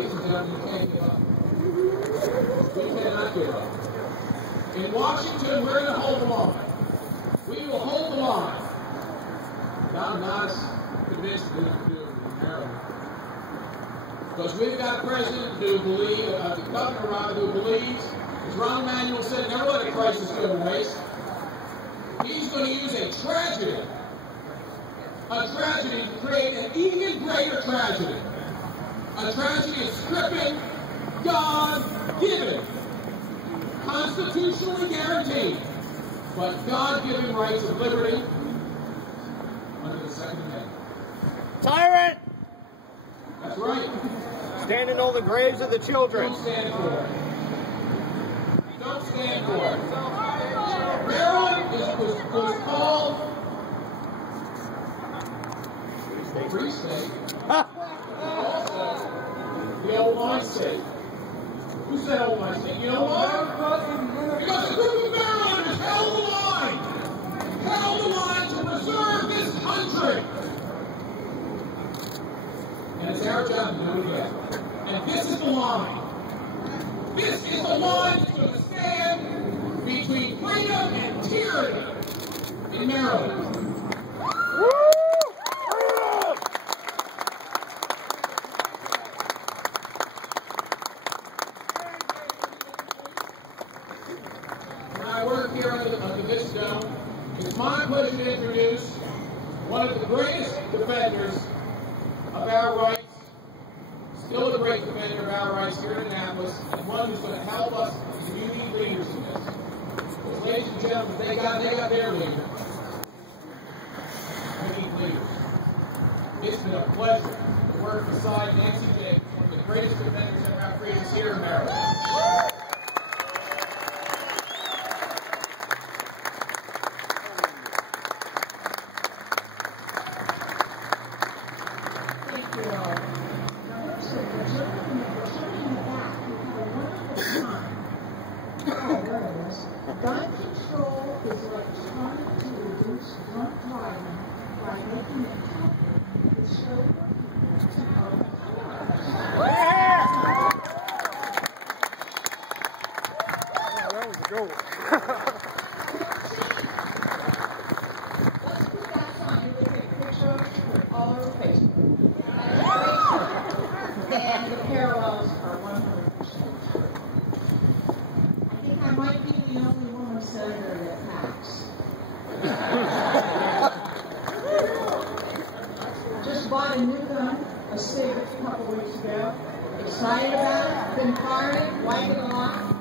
ladies and gentlemen, we can't give up. We cannot give up. In Washington, we're going to hold the line. We will hold the line. I'm not as convinced that we can do it in Maryland. Because we've got a president who believes, the governor rather, who believes, as Rahm Emanuel said, never let a crisis go to waste. He's going to use a tragedy to create an even greater tragedy. A tragedy of stripping God-given, constitutionally guaranteed, but God-given rights of liberty under the Second Amendment. Tyrant! That's right. Standing on the graves of the children. Don't stand for it. Don't stand for it. Maryland was called Free State. Also, the old wine state. Who said old wine state? You know why? Because a group of Marylanders held the line. Held the line to preserve this country. And it's our job to do it again. And this is the line. This is the line that's going to stand between freedom and tyranny in Maryland. When I work here under this dome, it's my pleasure to introduce one of the greatest defenders of our rights, still a great defender of our rights here in Annapolis, and one who's going to help us to be leaders in this. Because, ladies and gentlemen, they got their leader. We need leaders. It's been a pleasure to work beside Nancy Jacobs, one of the greatest defenders of our freedoms here in Maryland. Gun control is electronic to reduce drunk driving by making it tougher to show to own cars. That was a goal. Let's put that sign with a picture all over Facebook. And the parallels are 100% true. I might be the only woman senator that packs. Just bought a new gun, a Civic, a couple weeks ago. Excited about it, been firing it, wiping it off.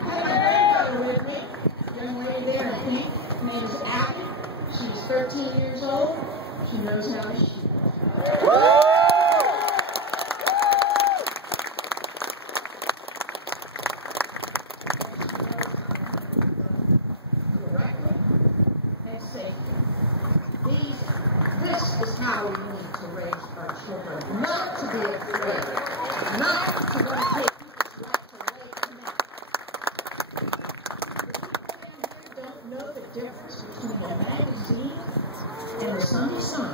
I have my granddaughter with me, young lady there in pink. Her name is Abby. She's 13 years old. She knows how to shoot. This is how we need to raise our children. Not to be afraid. Not to want to take people's rights away from them. The people down here don't know the difference between a magazine and the Sunday Sun.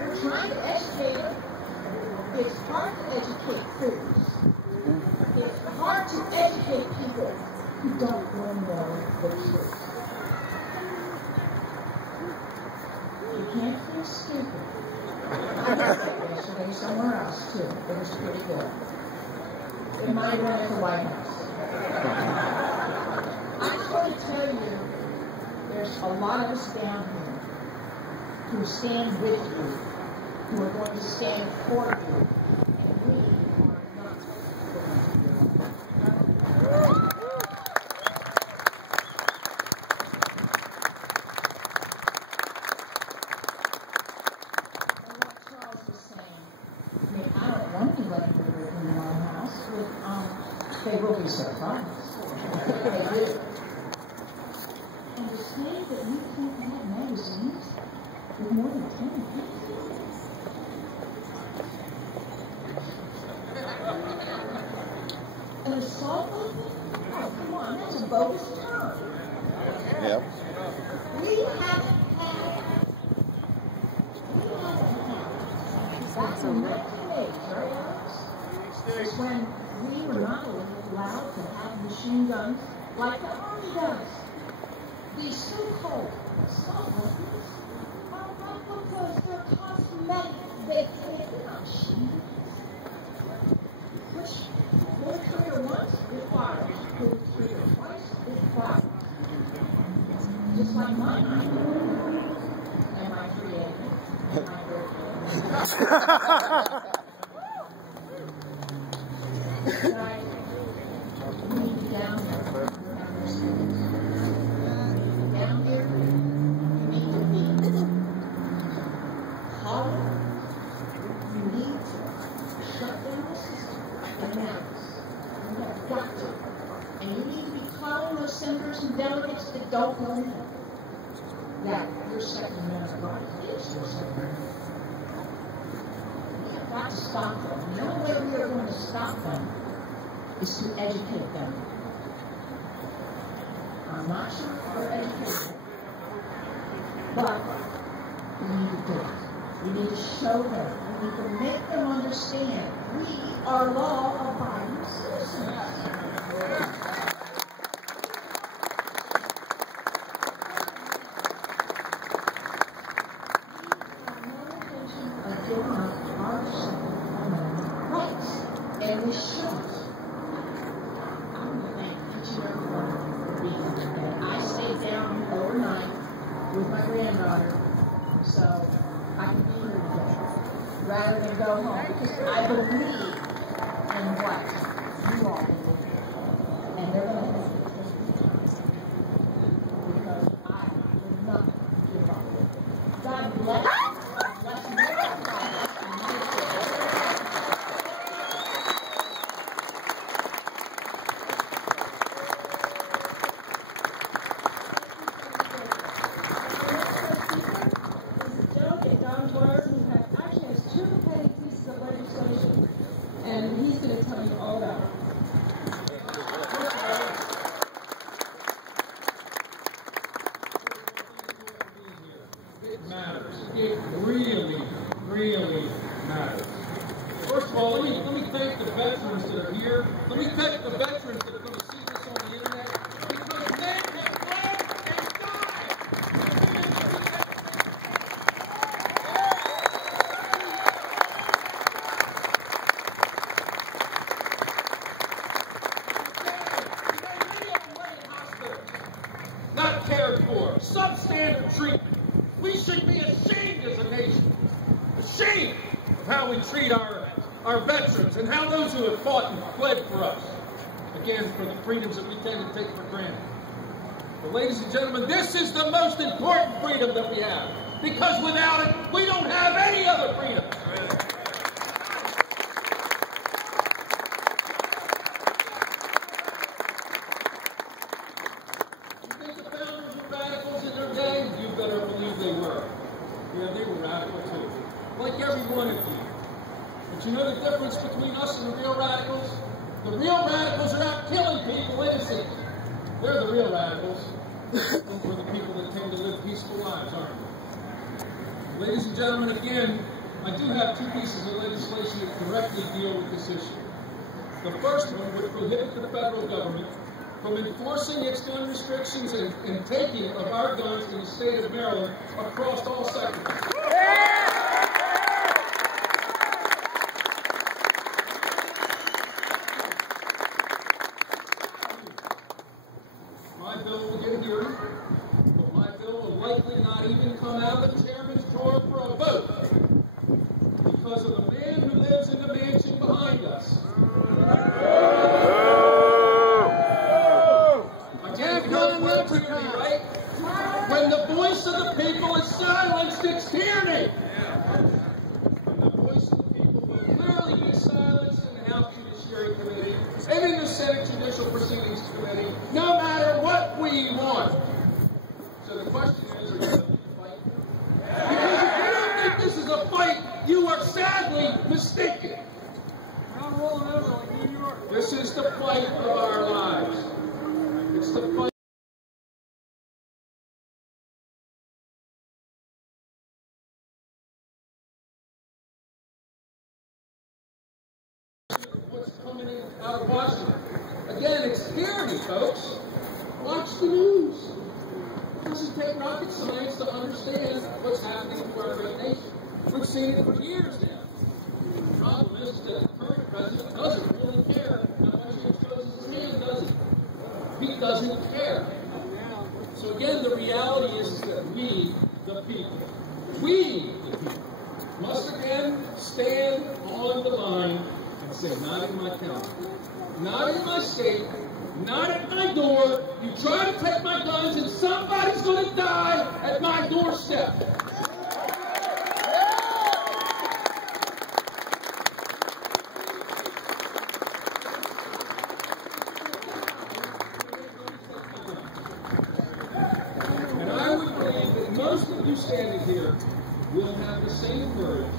We're trying to educate them. It's hard to educate fools. It's hard to educate people who don't want to know the truth. You can't feel stupid. I did that yesterday somewhere else too. It was pretty good. It might have been at the White House. I just want to tell you, there's a lot of us down here who stand with you, who are going to stand for you, and we are not going to do it. They will be surprised. They do. And to say that we can't have magazines with more than 10 pages. An assault weapon? Oh, come on, that's a bogus term. Yep. We haven't had is when we were not allowed to have machine guns like the Army does. These so-called assault weapons are like what those, they're cosmetic. They're not shields. Push, pull the trigger once, it fires. Pull the trigger twice, it fires. Just like my mind. Am I creative? Am I creative? Right. We need to be down there. Down here, you need to be hollow. You need to shut down the system. And now, you have got to. And you need to be calling those senators and delegates that don't know you. That your Second Amendment right is your Second Amendment. We have got to stop them. The only way we are going to stop them is to educate them. I'm not sure if they're educated, but we need to do it. We need to show them. We need to make them understand we are law-abiding citizens. And we shouldn't. I want to thank each and every one for being here. I stayed down overnight with my granddaughter so I can be here today rather than go home because I believe in what you all believe. And they're going to help me because I will not give up. God bless you. God bless you. And he's going to tell you all about it. It matters. It really, really matters. First of all, let me thank the veterans that are here. Let me thank the veterans that are going to see this on the internet. Because they have bled and died. Not cared for, substandard treatment. We should be ashamed as a nation, ashamed of how we treat our veterans and how those who have fought and fled for us, again, for the freedoms that we tend to take for granted. But ladies and gentlemen, this is the most important freedom that we have, because without it, we don't have any other freedom. You better believe they were. Yeah, they were radical too. Like every one of you. But you know the difference between us and the real radicals? The real radicals are out killing people innocently. They're the real radicals. Those are the people that tend to live peaceful lives, aren't they? Ladies and gentlemen, again, I do have two pieces of legislation that directly deal with this issue. The first one would prohibit the federal government from enforcing its gun restrictions and taking of our guns in the state of Maryland across all sectors. My bill will get a hearing, but my bill will likely not even come out of the chairman's drawer for a vote because of the man who lives in the mansion behind us. Right? When the voice of the people is silenced, it's tyranny. When the voice of the people will clearly be silenced in the House Judiciary Committee and in the Senate Judicial Proceedings Committee, no matter what we want. So the question is, are you going to fight? Because if you don't think this is a fight, you are sadly mistaken. This is the fight of our lives. It's the fight. What's out of Washington. Again, it's tyranny, folks. Watch the news. It doesn't take rocket science to understand what's happening to our great nation. We've seen it for years now. The problem is that the current president doesn't really care how much he exposes his hand, does he? He doesn't care. So again, the reality is that we, the people, must again stand on the line and say, not in my county, not in my state, not at my door. You try to take my guns and somebody's going to die at my doorstep. And I would believe that most of you standing here will have the same courage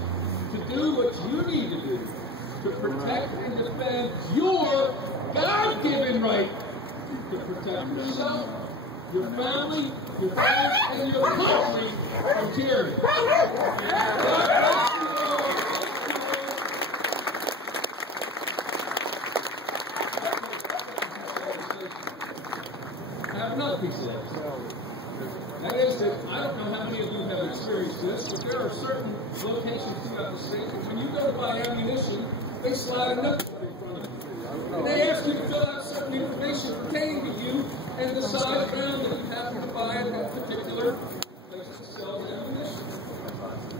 to do what you need to do to protect and defend your God-given right to protect yourself, your family, your friends, and your country from tyranny. I have another piece of that. That is that I don't know how many of you have experienced this, but there are certain locations throughout the state that when you go to buy ammunition, they slide a note in front of you. And they ask you to fill out certain information pertaining to you and the size round that you happen to buy at that particular place that sells ammunition.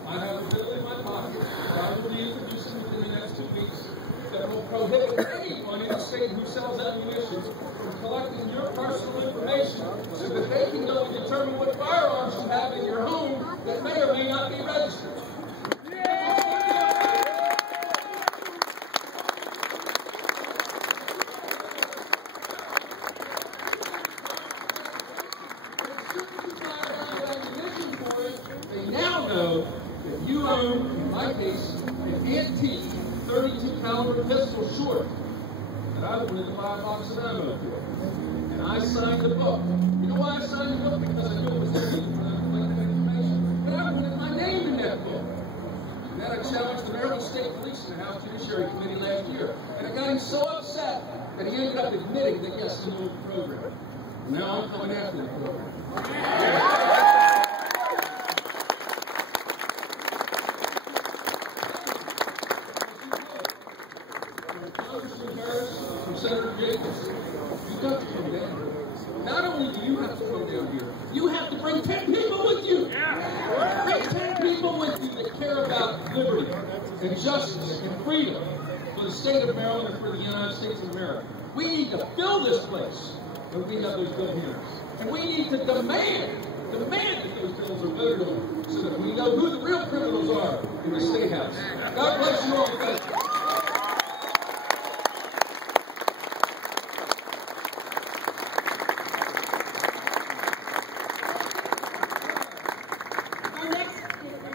I have a bill in my pocket that I will be introducing within the next 2 weeks that will prohibit anyone in the state who sells ammunition from collecting your personal information so that they can go and determine what firearms you have in your home that may or may not be registered. They now know that you own, in my case, an antique 32 caliber pistol short that I wanted to buy a box of ammo for. And I signed the book. You know why I signed the book? Because I knew it was illegal for them to collect that information. But I wanted my name in that book. And then I challenged the Maryland State Police in the House Judiciary Committee last year. And it got him so upset that he ended up admitting that yes, he knew the program. And now I'm coming after the program. Congressman Harris, from Senator Jacobs, you've got to come down here. Not only do you have to come down here, you have to bring 10 people with you. Bring 10 people with you that care about liberty and justice and freedom for the state of Maryland and for the United States of America. We need to fill this place when we have those good hearings. And we need to demand that those bills are voted on so that we know who the real criminals are in the State House. God bless you all. Thank you.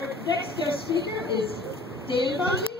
Our next guest speaker is David Bundy.